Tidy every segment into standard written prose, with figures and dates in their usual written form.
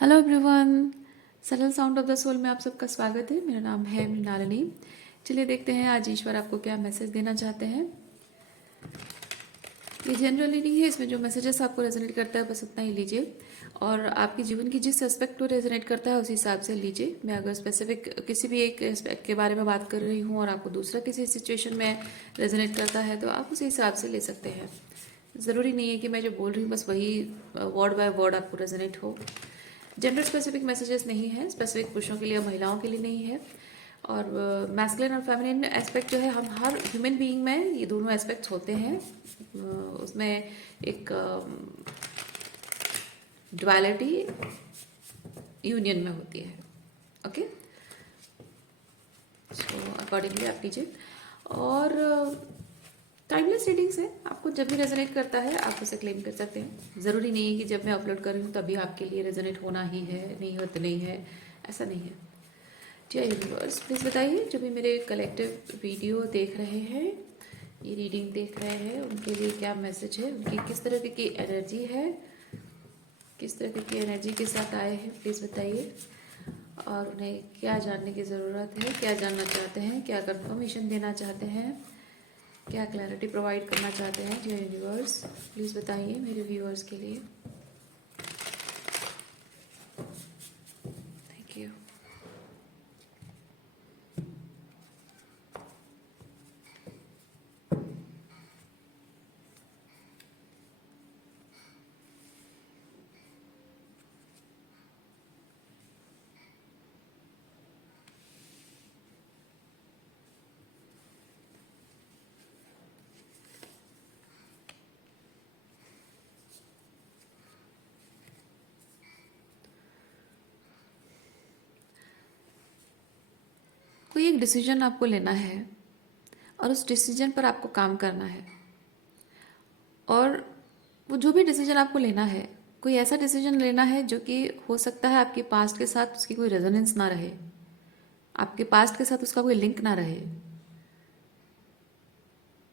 Hello everyone, सरल sound of the soul में आप सबका स्वागत है। मेरा नाम है मृणालिनी। चलिए देखते हैं आज ईश्वर आपको क्या मैसेज देना चाहते हैं। ये जनरल रीडिंग है, इसमें जो मैसेजेस आपको रेजोनेट करता है बस उतना ही लीजिए और आपके जीवन की जिस एस्पेक्ट को रेजोनेट करता है उस हिसाब से लीजिए। मैं अगर स्पेसिफिक किसी भी एक एस्पेक्ट के बारे में बात कर रही हूँ और आपको दूसरा किसी सिचुएशन में रेजोनेट करता है तो आप उसी हिसाब से ले सकते हैं। ज़रूरी नहीं है कि मैं जो बोल रही हूँ बस वही वर्ड बाय वर्ड आपको रेजोनेट हो। जेंडर स्पेसिफिक मैसेजेस नहीं है, स्पेसिफिक पुरुषों के लिए महिलाओं के लिए नहीं है। और मैस्कुलिन और फेमिनिन एस्पेक्ट जो है हम हर ह्यूमन बीइंग में ये दोनों एस्पेक्ट्स होते हैं। उसमें एक ड्युअलिटी यूनियन में होती है। ओके, सो अकॉर्डिंगली आप कीजिए। और टाइमलेस रीडिंग्स है, आपको जब भी रेजोनेट करता है आप उसे क्लेम कर सकते हैं। ज़रूरी नहीं है कि जब मैं अपलोड कर रही हूँ तभी आपके लिए रेजोनेट होना ही है, नहीं हो तो नहीं है, ऐसा नहीं है। जी यूनिवर्स प्लीज़ बताइए, जो भी मेरे कलेक्टिव वीडियो देख रहे हैं, ये रीडिंग देख रहे हैं, उनके लिए क्या मैसेज है, उनकी किस तरह की एनर्जी है, किस तरह की एनर्जी के साथ आए हैं प्लीज़ बताइए। और उन्हें क्या जानने की ज़रूरत है, क्या जानना चाहते हैं, क्या कंफर्मेशन देना चाहते हैं, क्या क्लैरिटी प्रोवाइड करना चाहते हैं। डियर यूनिवर्स प्लीज़ बताइए मेरे व्यूअर्स के लिए। Thank you. कोई एक डिसीजन आपको लेना है और उस डिसीजन पर आपको काम करना है। और वो जो भी डिसीजन आपको लेना है, कोई ऐसा डिसीजन लेना है जो कि हो सकता है आपके पास्ट के साथ उसकी कोई रेजोनेंस ना रहे, आपके पास्ट के साथ उसका कोई लिंक ना रहे।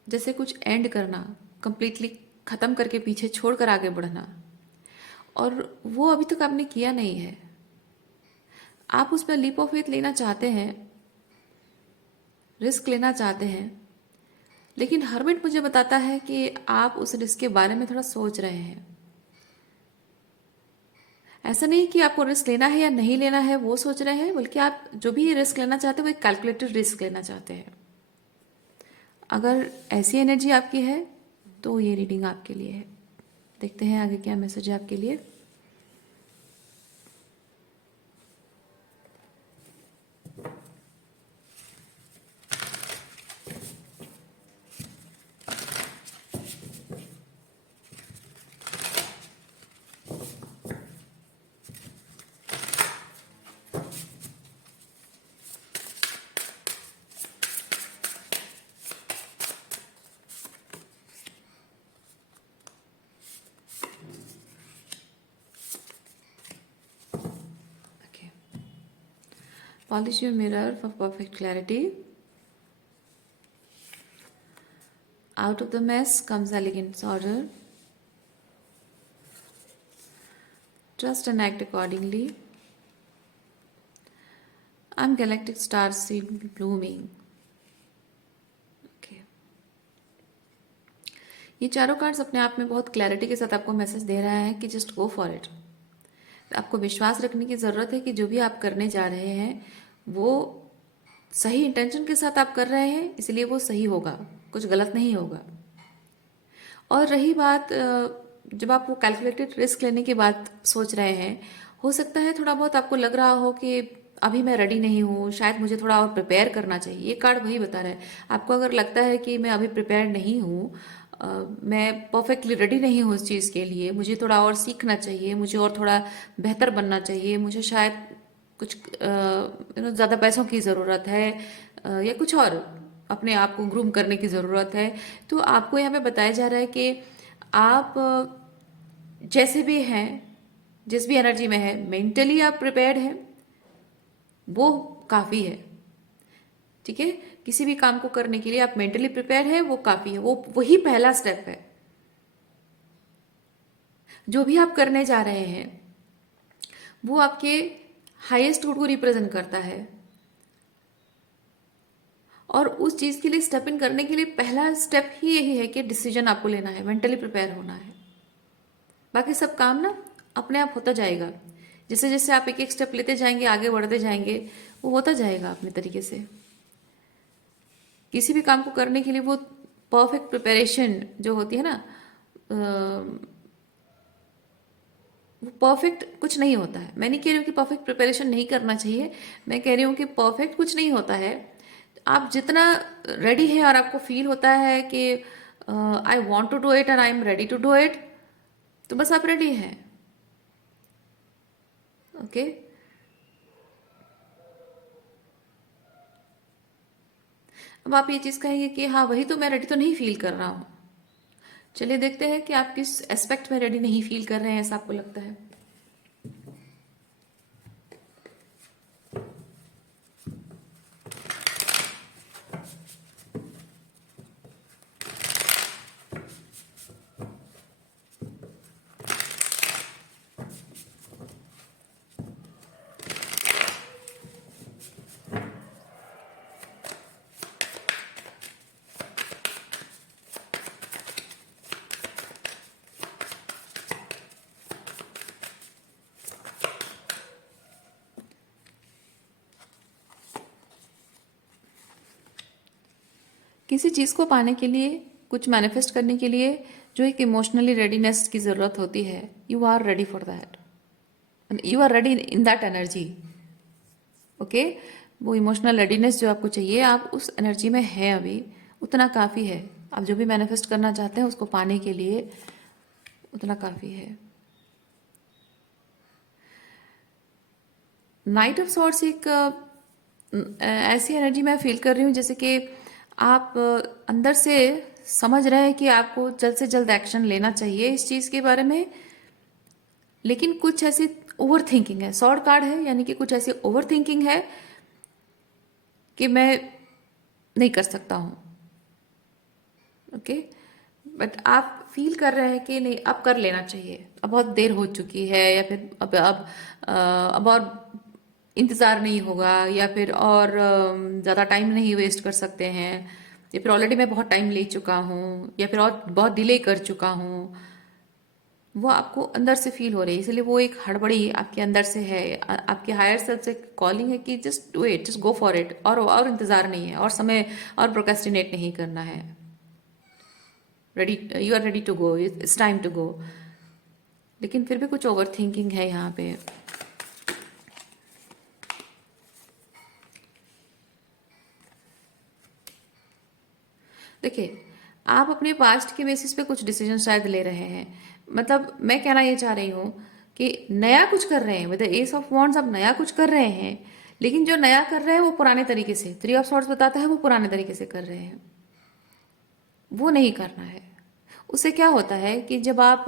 जैसे कुछ एंड करना, कंप्लीटली ख़त्म करके पीछे छोड़कर आगे बढ़ना, और वो अभी तक आपने किया नहीं है। आप उसमें लीप ऑफ फेथ लेना चाहते हैं, रिस्क लेना चाहते हैं, लेकिन हरमिट मुझे बताता है कि आप उस रिस्क के बारे में थोड़ा सोच रहे हैं। ऐसा नहीं कि आपको रिस्क लेना है या नहीं लेना है वो सोच रहे हैं, बल्कि आप जो भी रिस्क लेना चाहते हैं वो एक कैलकुलेटेड रिस्क लेना चाहते हैं। अगर ऐसी एनर्जी आपकी है तो ये रीडिंग आपके लिए है। देखते हैं आगे क्या मैसेज है आपके लिए। Okay. Polish your mirror for perfect clarity. Out of the mess comes elegant order. Trust and act accordingly. I'm galactic star seed blooming. Okay. ये चारों कार्ड्स अपने आप में बहुत क्लैरिटी के साथ आपको मैसेज दे रहा है कि जस्ट गो फॉर इट। आपको विश्वास रखने की ज़रूरत है कि जो भी आप करने जा रहे हैं वो सही इंटेंशन के साथ आप कर रहे हैं, इसलिए वो सही होगा, कुछ गलत नहीं होगा। और रही बात जब आप वो कैलकुलेटेड रिस्क लेने की बात सोच रहे हैं, हो सकता है थोड़ा बहुत आपको लग रहा हो कि अभी मैं रेडी नहीं हूँ, शायद मुझे थोड़ा और प्रिपेयर करना चाहिए। ये कार्ड वही बता रहा है। आपको अगर लगता है कि मैं अभी प्रिपेयर नहीं हूँ, मैं परफेक्टली रेडी नहीं हूँ उस चीज़ के लिए, मुझे थोड़ा और सीखना चाहिए, मुझे और थोड़ा बेहतर बनना चाहिए, मुझे शायद कुछ ज़्यादा पैसों की ज़रूरत है, या कुछ और अपने आप को ग्रूम करने की ज़रूरत है, तो आपको यहाँ पे बताया जा रहा है कि आप जैसे भी हैं, जिस भी एनर्जी में है, मेंटली आप प्रिपेयर्ड हैं, वो काफ़ी है। ठीक है, किसी भी काम को करने के लिए आप मेंटली प्रिपेयर है, वो काफ़ी है, वो वही पहला स्टेप है। जो भी आप करने जा रहे हैं वो आपके हाईएस्ट गुड को रिप्रेजेंट करता है। और उस चीज़ के लिए स्टेप इन करने के लिए पहला स्टेप ही यही है कि डिसीजन आपको लेना है, मेंटली प्रिपेयर होना है। बाकी सब काम ना अपने आप होता जाएगा। जैसे जैसे आप एक एक स्टेप लेते जाएंगे, आगे बढ़ते जाएंगे, वो होता जाएगा अपने तरीके से। किसी भी काम को करने के लिए वो परफेक्ट प्रिपरेशन जो होती है ना, वो परफेक्ट कुछ नहीं होता है। मैं नहीं कह रही हूँ कि परफेक्ट प्रिपरेशन नहीं करना चाहिए, मैं कह रही हूँ कि परफेक्ट कुछ नहीं होता है। आप जितना रेडी है और आपको फील होता है कि I want to do it and I am ready to do it, तो बस आप रेडी हैं। ओके, अब आप ये चीज़ कहेंगे कि हाँ वही तो, मैं रेडी तो नहीं फील कर रहा हूँ। चलिए देखते हैं कि आप किस एस्पेक्ट में रेडी नहीं फील कर रहे हैं, ऐसा आपको लगता है। किसी चीज़ को पाने के लिए, कुछ मैनिफेस्ट करने के लिए जो एक इमोशनली रेडीनेस की ज़रूरत होती है, you are ready for that and you are ready in that energy. Okay, वो इमोशनल रेडीनेस जो आपको चाहिए, आप उस एनर्जी में हैं अभी, उतना काफ़ी है। आप जो भी मैनिफेस्ट करना चाहते हैं उसको पाने के लिए उतना काफ़ी है। नाइट ऑफ सॉर्ट्स एक ऐसी एनर्जी मैं फील कर रही हूँ जैसे कि आप अंदर से समझ रहे हैं कि आपको जल्द से जल्द एक्शन लेना चाहिए इस चीज़ के बारे में, लेकिन कुछ ऐसी ओवर थिंकिंग है। सॉर्ड कार्ड है, यानी कि कुछ ऐसी ओवर थिंकिंग है कि मैं नहीं कर सकता हूँ। ओके, बट आप फील कर रहे हैं कि नहीं, अब कर लेना चाहिए, अब बहुत देर हो चुकी है, या फिर अब और इंतज़ार नहीं होगा, या फिर और ज़्यादा टाइम नहीं वेस्ट कर सकते हैं, या फिर ऑलरेडी मैं बहुत टाइम ले चुका हूँ, या फिर और बहुत डिले कर चुका हूँ। वो आपको अंदर से फील हो रही है, इसलिए वो एक हड़बड़ी आपके अंदर से है। आपके हायर सेल्फ से कॉलिंग है कि just do it, just go for it, और इंतज़ार नहीं है, और समय और प्रोक्रेस्टिनेट नहीं करना है। Ready, you are ready to go, it's time to go. लेकिन फिर भी कुछ ओवर थिंकिंग है यहाँ पे। देखिए, आप अपने पास्ट के बेसिस पे कुछ डिसीजन शायद ले रहे हैं। मतलब मैं कहना ये चाह रही हूँ कि नया कुछ कर रहे हैं, विद एस ऑफ वॉन्ड्स आप नया कुछ कर रहे हैं, लेकिन जो नया कर रहे हैं वो पुराने तरीके से, थ्री ऑफ सॉर्ड्स बताता है वो पुराने तरीके से कर रहे हैं। वो नहीं करना है। उससे क्या होता है कि जब आप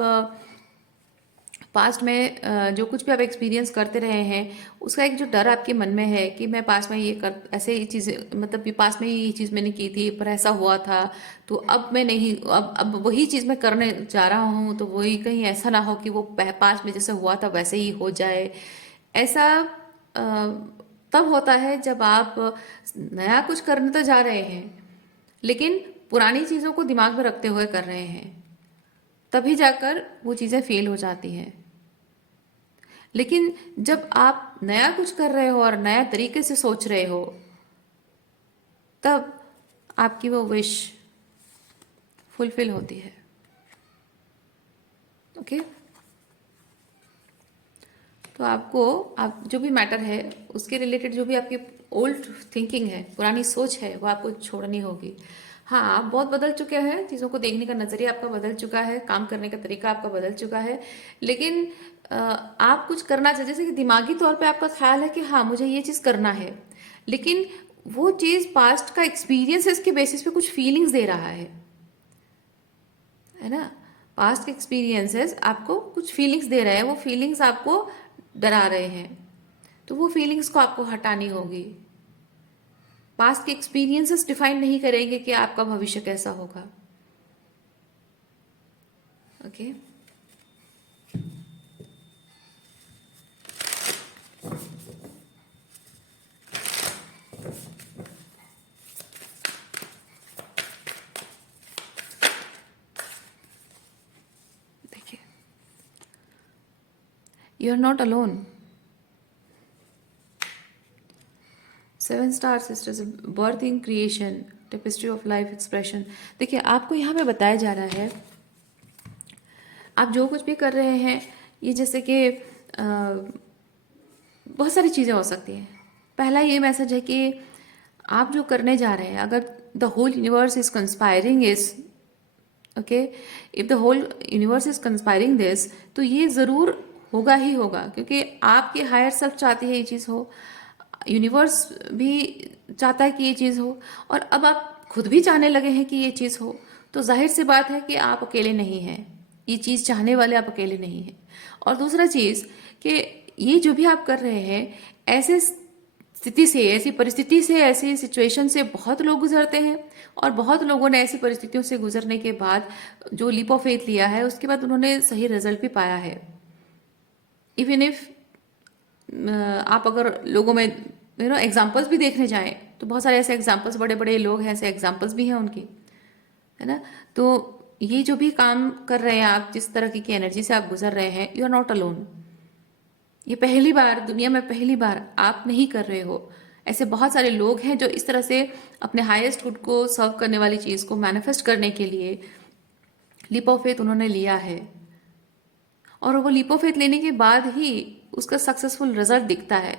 पास्ट में जो कुछ भी आप एक्सपीरियंस करते रहे हैं, उसका एक जो डर आपके मन में है कि मैं पास्ट में ये कर, ऐसे ही चीज़ें, मतलब कि पास्ट में ये चीज़ मैंने की थी पर ऐसा हुआ था, तो अब मैं नहीं, अब वही चीज़ मैं करने जा रहा हूँ, तो वही कहीं ऐसा ना हो कि वो पास्ट में जैसे हुआ था वैसे ही हो जाए। ऐसा तब होता है जब आप नया कुछ करने तो जा रहे हैं, लेकिन पुरानी चीज़ों को दिमाग में रखते हुए कर रहे हैं, तभी जाकर वो चीज़ें फेल हो जाती हैं। लेकिन जब आप नया कुछ कर रहे हो और नया तरीके से सोच रहे हो, तब आपकी वो विश फुलफिल होती है। ओके, तो आपको, आप जो भी मैटर है उसके रिलेटेड जो भी आपकी ओल्ड थिंकिंग है, पुरानी सोच है, वो आपको छोड़नी होगी। हाँ, आप बहुत बदल चुके हैं, चीज़ों को देखने का नज़रिया आपका बदल चुका है, काम करने का तरीका आपका बदल चुका है, लेकिन आप कुछ करना चाहिए। जैसे कि दिमागी तौर पे आपका ख्याल है कि हाँ मुझे ये चीज़ करना है, लेकिन वो चीज़ पास्ट का एक्सपीरियंस है, इसके बेसिस पे कुछ फीलिंग्स दे रहा है ना। पास्ट के एक्सपीरियंसेस आपको कुछ फीलिंग्स दे रहे हैं, वो फीलिंग्स आपको डरा रहे हैं, तो वो फीलिंग्स को आपको हटानी होगी। पास्ट के एक्सपीरियंसेस डिफाइन नहीं करेंगे कि आपका भविष्य कैसा होगा। Okay, you are not alone. 7 star sisters, birthing, creation, tapestry of life expression. देखिए आपको यहाँ पे बताया जा रहा है, आप जो कुछ भी कर रहे हैं, ये जैसे कि बहुत सारी चीज़ें हो सकती हैं। पहला ये मैसेज है कि आप जो करने जा रहे हैं, अगर the whole universe is conspiring is okay, if the whole universe is conspiring this, तो ये ज़रूर होगा ही होगा, क्योंकि आपकी हायर सेल्फ चाहती है ये चीज़ हो, यूनिवर्स भी चाहता है कि ये चीज़ हो, और अब आप खुद भी चाहने लगे हैं कि ये चीज़ हो, तो जाहिर सी बात है कि आप अकेले नहीं हैं, ये चीज़ चाहने वाले आप अकेले नहीं हैं। और दूसरा चीज़ कि ये जो भी आप कर रहे हैं, ऐसे स्थिति से, ऐसी परिस्थिति से, ऐसी सिचुएशन से बहुत लोग गुजरते हैं, और बहुत लोगों ने ऐसी परिस्थितियों से गुजरने के बाद जो लीप ऑफ फेथ लिया है, उसके बाद उन्होंने सही रिजल्ट भी पाया है। इवन इफ आप अगर लोगों में एग्जाम्पल्स भी देखने जाएं, तो बहुत सारे ऐसे एग्जाम्पल्स, बड़े बड़े लोग हैं, ऐसे एग्जाम्पल्स भी हैं उनके, है ना। तो ये जो भी काम कर रहे हैं आप, जिस तरह की एनर्जी से आप गुजर रहे हैं, यू आर नॉट अलोन। ये पहली बार, दुनिया में पहली बार आप नहीं कर रहे हो। ऐसे बहुत सारे लोग हैं जो इस तरह से अपने हाईएस्ट गुड को सर्व करने वाली चीज़ को मैनिफेस्ट करने के लिए लीप ऑफ फेथ उन्होंने लिया है, और वो लीप ऑफ फेथ लेने के बाद ही उसका सक्सेसफुल रिजल्ट दिखता है।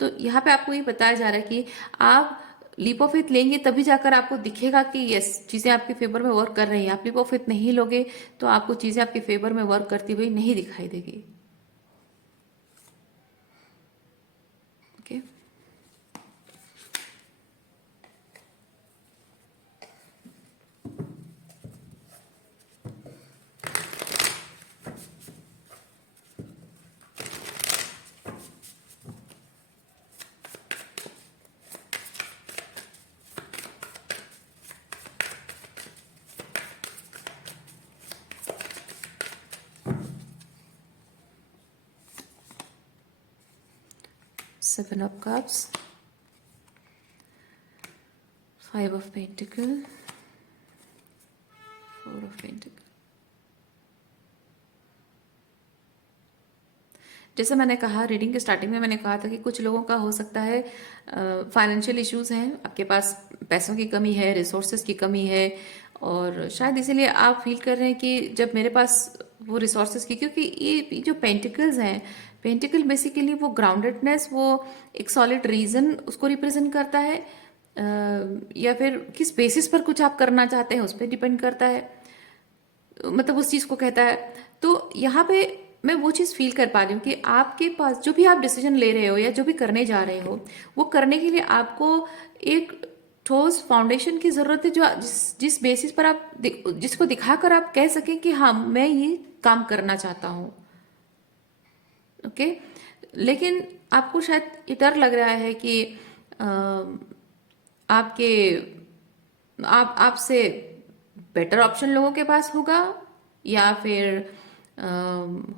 तो यहाँ पे आपको ये बताया जा रहा है कि आप लीप ऑफ फेथ लेंगे तभी जाकर आपको दिखेगा कि यस, चीज़ें आपके फेवर में वर्क कर रही हैं। आप लीप ऑफ फेथ नहीं लोगे तो आपको चीज़ें आपके फेवर में वर्क करती हुई नहीं दिखाई देगी। Okay, Seven of Cups, Five of Pentacles, Four of Pentacles। जैसे मैंने कहा रीडिंग के स्टार्टिंग में, मैंने कहा था कि कुछ लोगों का हो सकता है फाइनेंशियल इश्यूज हैं, आपके पास पैसों की कमी है, रिसोर्सेज की कमी है, और शायद इसीलिए आप फील कर रहे हैं कि जब मेरे पास वो रिसोर्सेज की, क्योंकि ये जो पेंटिकल्स हैं, पेंटिकल बेसिकली वो ग्राउंडेडनेस, वो एक सॉलिड रीजन उसको रिप्रेजेंट करता है, या फिर किस बेसिस पर कुछ आप करना चाहते हैं उस पर डिपेंड करता है, मतलब उस चीज़ को कहता है। तो यहाँ पे मैं वो चीज़ फील कर पा रही हूँ कि आपके पास जो भी आप डिसीजन ले रहे हो या जो भी करने जा रहे हो, वो करने के लिए आपको एक ठोस फाउंडेशन की ज़रूरत है, जो जिस बेसिस पर आप जिसको दिखाकर आप कह सकें कि हाँ, मैं ये काम करना चाहता हूँ। ओके, लेकिन आपको शायद ये डर लग रहा है कि आपके आपसे बेटर ऑप्शन लोगों के पास होगा, या फिर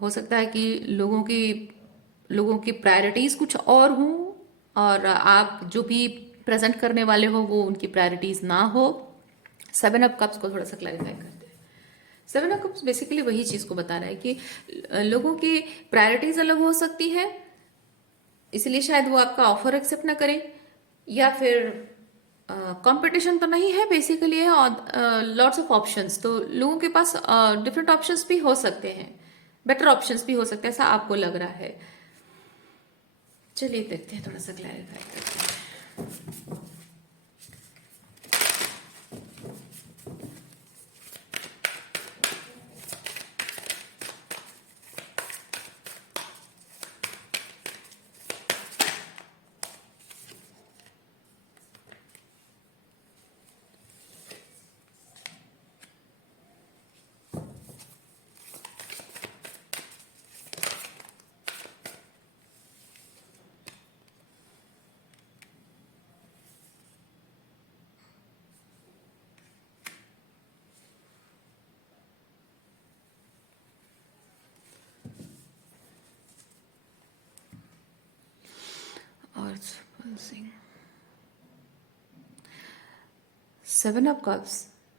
हो सकता है कि लोगों की प्रायोरिटीज कुछ और हों, और आप जो भी प्रेजेंट करने वाले हो वो उनकी प्रायोरिटीज ना हो। सेवन ऑफ कप्स को थोड़ा सा क्लैरिफाई करते हैं। सेवन ऑफ कप्स बेसिकली वही चीज को बता रहा है कि लोगों की प्रायोरिटीज अलग हो सकती है, इसलिए शायद वो आपका ऑफर एक्सेप्ट ना करें, या फिर कंपटीशन तो नहीं है बेसिकली है, और लॉट्स ऑफ ऑप्शंस, तो लोगों के पास डिफरेंट ऑप्शंस भी हो सकते हैं, बेटर ऑप्शंस भी हो सकते हैं, ऐसा आपको लग रहा है। चलिए देखते हैं, थोड़ा सा क्लैरिफाई करते हैं। और सेवन ऑफ कप्स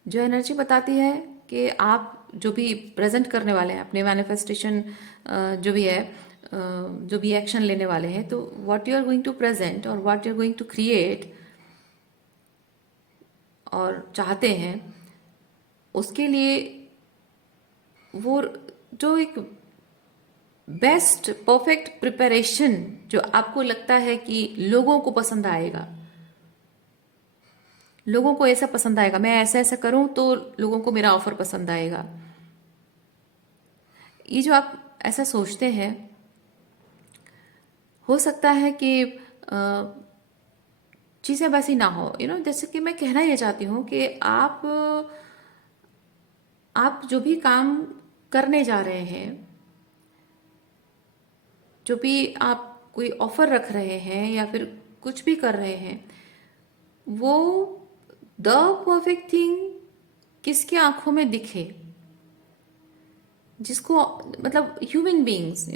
जो एनर्जी बताती है कि आप जो भी प्रेजेंट करने वाले हैं अपने मैनिफेस्टेशन जो भी है, जो भी एक्शन लेने वाले हैं, तो what you are going to present और what you are going to create और चाहते हैं, उसके लिए वो जो एक बेस्ट परफेक्ट प्रिपरेशन जो आपको लगता है कि लोगों को पसंद आएगा, लोगों को ऐसा पसंद आएगा, मैं ऐसा ऐसा करूं तो लोगों को मेरा ऑफर पसंद आएगा, ये जो आप ऐसा सोचते हैं, हो सकता है कि चीज़ें वैसी ना हो। जैसे कि मैं कहना ये चाहती हूँ कि आप जो भी काम करने जा रहे हैं, जो भी आप कोई ऑफर रख रहे हैं या फिर कुछ भी कर रहे हैं, वो द परफेक्ट थिंग किसकी आंखों में दिखे, जिसको मतलब ह्यूमन बीइंग्स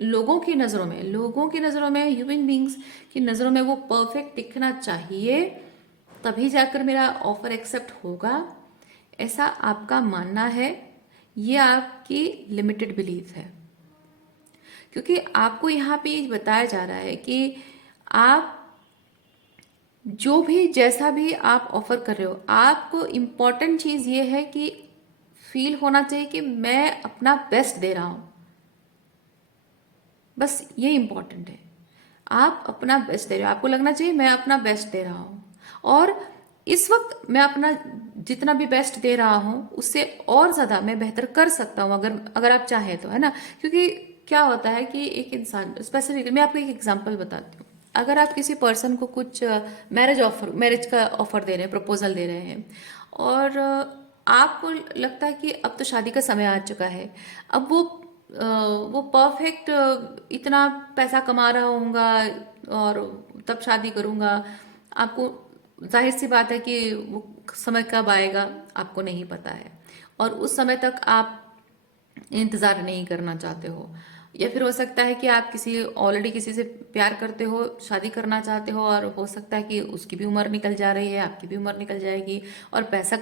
लोगों की नज़रों में ह्यूमन बीइंग्स की नज़रों में वो परफेक्ट दिखना चाहिए, तभी जाकर मेरा ऑफर एक्सेप्ट होगा, ऐसा आपका मानना है। ये आपकी लिमिटेड बिलीफ है, क्योंकि आपको यहाँ पे बताया जा रहा है कि आप जो भी जैसा भी आप ऑफर कर रहे हो, आपको इम्पॉर्टेंट चीज़ ये है कि फील होना चाहिए कि मैं अपना बेस्ट दे रहा हूं, बस ये इम्पॉर्टेंट है। आप अपना बेस्ट दे रहे हो, आपको लगना चाहिए मैं अपना बेस्ट दे रहा हूं, और इस वक्त मैं अपना जितना भी बेस्ट दे रहा हूं उससे और ज्यादा मैं बेहतर कर सकता हूं, अगर अगर आप चाहें तो, है ना। क्योंकि क्या होता है कि एक इंसान स्पेसिफिक, मैं आपको एक एग्जांपल बताती हूँ। अगर आप किसी पर्सन को कुछ मैरिज का ऑफर दे रहे हैं, प्रपोजल दे रहे हैं, और आपको लगता है कि अब तो शादी का समय आ चुका है, अब वो परफेक्ट इतना पैसा कमा रहा होऊंगा और तब शादी करूंगा, आपको जाहिर सी बात है कि वो समय कब आएगा आपको नहीं पता है, और उस समय तक आप इंतजार नहीं करना चाहते हो। या फिर हो सकता है कि आप ऑलरेडी किसी से प्यार करते हो, शादी करना चाहते हो, और हो सकता है कि उसकी भी उम्र निकल जा रही है, आपकी भी उम्र निकल जाएगी, और पैसा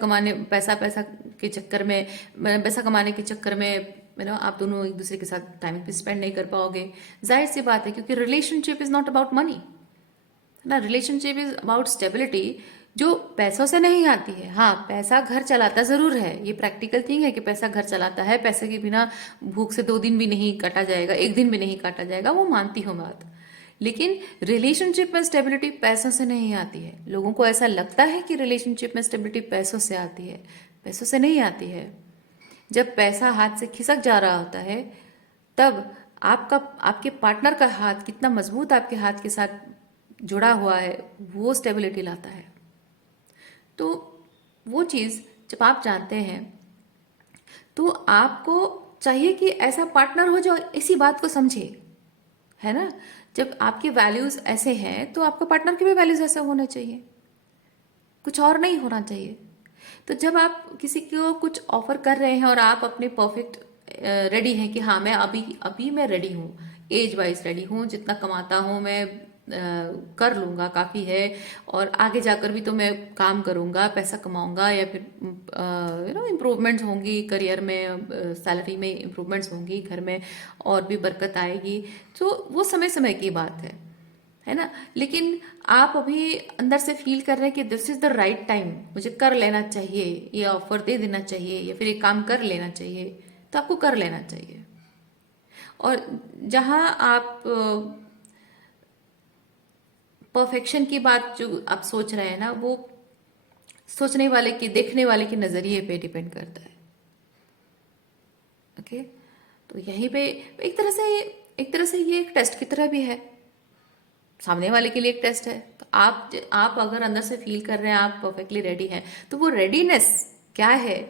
पैसा के चक्कर में, पैसा कमाने के चक्कर में आप दोनों एक दूसरे के साथ टाइम भी स्पेंड नहीं कर पाओगे। जाहिर सी बात है, क्योंकि relationship is not about money ना, रिलेशनशिप इज अबाउट स्टेबिलिटी, जो पैसों से नहीं आती है। हाँ, पैसा घर चलाता जरूर है, ये प्रैक्टिकल थिंग है कि पैसा घर चलाता है, पैसे के बिना भूख से 2 दिन भी नहीं काटा जाएगा, एक दिन भी नहीं काटा जाएगा, वो मानती हूँ बात। लेकिन रिलेशनशिप में स्टेबिलिटी पैसों से नहीं आती है। लोगों को ऐसा लगता है कि रिलेशनशिप में स्टेबिलिटी पैसों से आती है, पैसों से नहीं आती है। जब पैसा हाथ से खिसक जा रहा होता है, तब आपके पार्टनर का हाथ कितना मजबूत आपके हाथ के साथ जुड़ा हुआ है, वो स्टेबिलिटी लाता है। तो वो चीज़ जब आप जानते हैं, तो आपको चाहिए कि ऐसा पार्टनर हो जो इसी बात को समझे, है ना। जब आपके वैल्यूज ऐसे हैं, तो आपका पार्टनर के भी वैल्यूज ऐसे होने चाहिए, कुछ और नहीं होना चाहिए। तो जब आप किसी को कुछ ऑफर कर रहे हैं और आप अपने परफेक्ट रेडी हैं कि हाँ, मैं अभी अभी मैं रेडी हूँ, एज वाइज रेडी हूँ, जितना कमाता हूँ मैं कर लूँगा, काफ़ी है, और आगे जाकर भी तो मैं काम करूँगा, पैसा कमाऊँगा, या फिर इम्प्रूवमेंट्स होंगी करियर में, सैलरी में इम्प्रूवमेंट्स होंगी, घर में और भी बरकत आएगी। तो वो समय समय की बात है ना। लेकिन आप अभी अंदर से फील कर रहे हैं कि this is the right time, मुझे कर लेना चाहिए, ये ऑफर दे देना चाहिए, या फिर ये काम कर लेना चाहिए, तो आपको कर लेना चाहिए। और जहां आप परफेक्शन की बात जो आप सोच रहे हैं ना, वो सोचने वाले की, देखने वाले के नजरिए पे डिपेंड करता है। ओके, तो यहीं पे एक तरह से ये एक टेस्ट की तरह भी है, सामने वाले के लिए एक टेस्ट है। तो आप अगर अंदर से फील कर रहे हैं आप परफेक्टली रेडी हैं, तो वो रेडीनेस क्या है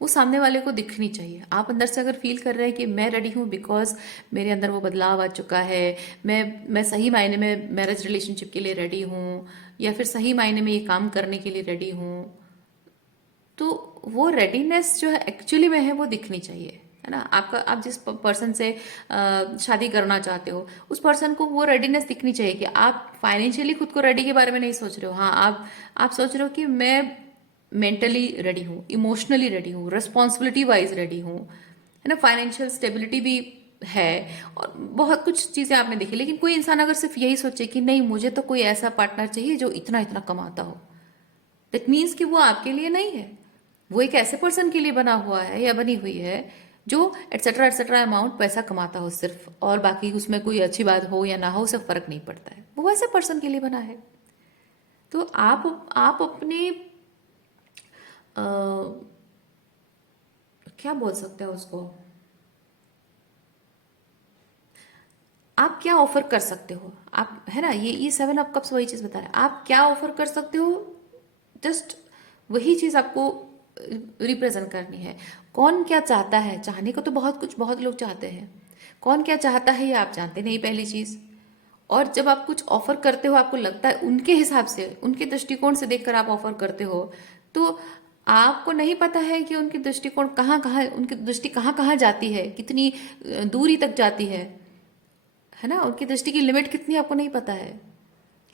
वो सामने वाले को दिखनी चाहिए। आप अंदर से अगर फील कर रहे हैं कि मैं रेडी हूँ बिकॉज मेरे अंदर वो बदलाव आ चुका है, मैं सही मायने में मैरिज रिलेशनशिप के लिए रेडी हूँ, या फिर सही मायने में ये काम करने के लिए रेडी हूँ, तो वो रेडीनेस जो है एक्चुअली में है वो दिखनी चाहिए, है ना। आप जिस पर्सन से शादी करना चाहते हो, उस पर्सन को वो रेडीनेस दिखनी चाहिए कि आप फाइनेंशियली खुद को रेडी के बारे में नहीं सोच रहे हो। हाँ, आप सोच रहे हो कि मैं मेंटली रेडी हूँ, इमोशनली रेडी हूँ, रिस्पॉन्सिबिलिटी वाइज रेडी हूँ, है ना। फाइनेंशियल स्टेबिलिटी भी है और बहुत कुछ चीज़ें आपने देखी, लेकिन कोई इंसान अगर सिर्फ यही सोचे कि नहीं मुझे तो कोई ऐसा पार्टनर चाहिए जो इतना इतना कमाता हो, दैट मीन्स कि वो आपके लिए नहीं है। वो एक ऐसे पर्सन के लिए बना हुआ है या बनी हुई है जो एटसेट्रा अमाउंट पैसा कमाता हो सिर्फ, और बाकी उसमें कोई अच्छी बात हो या ना हो उससे फर्क नहीं पड़ता है, वो ऐसे पर्सन के लिए बना है। तो आप अपने अ, क्या बोल सकते हैं उसको, आप क्या ऑफर कर सकते हो, आप है ना, ये 7 ऑफ कप्स वही चीज बता रहे हैं, आप क्या ऑफर कर सकते हो, जस्ट वही चीज आपको रिप्रेजेंट करनी है। कौन क्या चाहता है, चाहने को तो बहुत कुछ बहुत लोग चाहते हैं, कौन क्या चाहता है ये आप जानते नहीं पहली चीज। और जब आप कुछ ऑफर करते हो आपको लगता है उनके हिसाब से, उनके दृष्टिकोण से देखकर आप ऑफर करते हो, तो आपको नहीं पता है कि उनकी दृष्टिकोण कहाँ कहाँ, उनकी दृष्टि कहाँ कहाँ जाती है, कितनी दूरी तक जाती है ना, उनकी दृष्टि की लिमिट कितनी आपको नहीं पता है।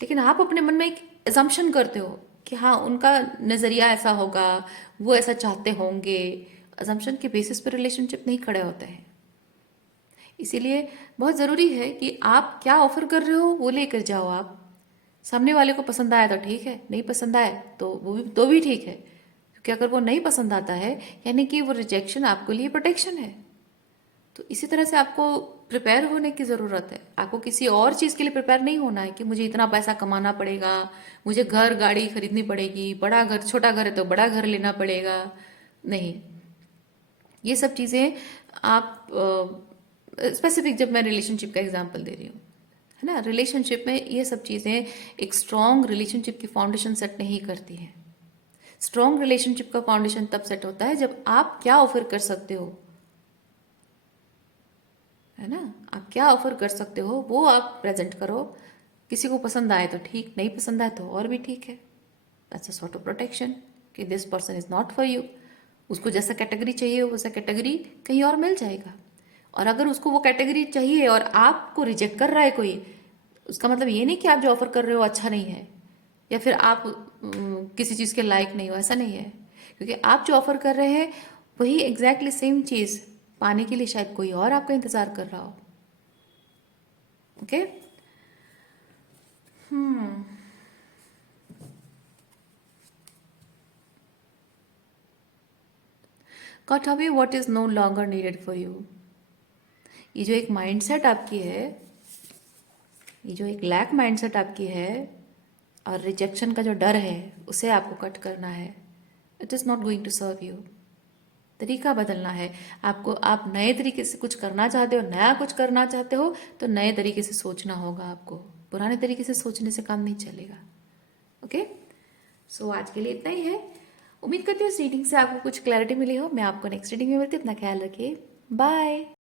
लेकिन आप अपने मन में एक एजम्पशन करते हो कि हाँ उनका नजरिया ऐसा होगा, वो ऐसा चाहते होंगे। अजम्पशन के बेसिस पर रिलेशनशिप नहीं खड़े होते हैं। इसीलिए बहुत ज़रूरी है कि आप क्या ऑफर कर रहे हो वो लेकर जाओ आप। सामने वाले को पसंद आया तो ठीक है, नहीं पसंद आए तो भी ठीक है, क्योंकि अगर वो नहीं पसंद आता है यानी कि वो रिजेक्शन आपके लिए प्रोटेक्शन है। तो इसी तरह से आपको प्रिपेयर होने की ज़रूरत है। आपको किसी और चीज़ के लिए प्रिपेयर नहीं होना है कि मुझे इतना पैसा कमाना पड़ेगा, मुझे घर गाड़ी खरीदनी पड़ेगी, बड़ा घर, छोटा घर है तो बड़ा घर लेना पड़ेगा। नहीं, ये सब चीज़ें आप स्पेसिफिक, जब मैं रिलेशनशिप का एग्जांपल दे रही हूँ, है ना, रिलेशनशिप में ये सब चीज़ें एक स्ट्रॉन्ग रिलेशनशिप की फाउंडेशन सेट नहीं करती हैं। स्ट्रॉन्ग रिलेशनशिप का फाउंडेशन तब सेट होता है जब आप क्या ऑफर कर सकते हो, है ना, आप क्या ऑफर कर सकते हो वो आप प्रेजेंट करो। किसी को पसंद आए तो ठीक, नहीं पसंद आए तो और भी ठीक है। That's a sort of protection कि this person is not for you. उसको जैसा कैटेगरी चाहिए वैसा कैटेगरी कहीं और मिल जाएगा। और अगर उसको वो कैटेगरी चाहिए और आपको रिजेक्ट कर रहा है कोई, उसका मतलब ये नहीं कि आप जो ऑफर कर रहे हो अच्छा नहीं है या फिर आप किसी चीज़ के लायक नहीं हो, ऐसा नहीं है। क्योंकि आप जो ऑफर कर रहे हैं वही एग्जैक्टली सेम चीज़ पाने के लिए शायद कोई और आपका इंतज़ार कर रहा हो। Okay. Cut away what is no longer needed for you. ये जो एक माइंडसेट आपकी है, ये जो एक लैक माइंडसेट आपकी है और रिजेक्शन का जो डर है, उसे आपको कट करना है। It is not going to serve you. तरीका बदलना है आपको। आप नए तरीके से कुछ करना चाहते हो, नया कुछ करना चाहते हो, तो नए तरीके से सोचना होगा आपको। पुराने तरीके से सोचने से काम नहीं चलेगा। ओके। सो आज के लिए इतना ही है। उम्मीद करती हूँ इस रीडिंग से आपको कुछ क्लैरिटी मिली हो। मैं आपको नेक्स्ट रीडिंग में मिलती हूँ। अपना ख्याल रखिए। बाय।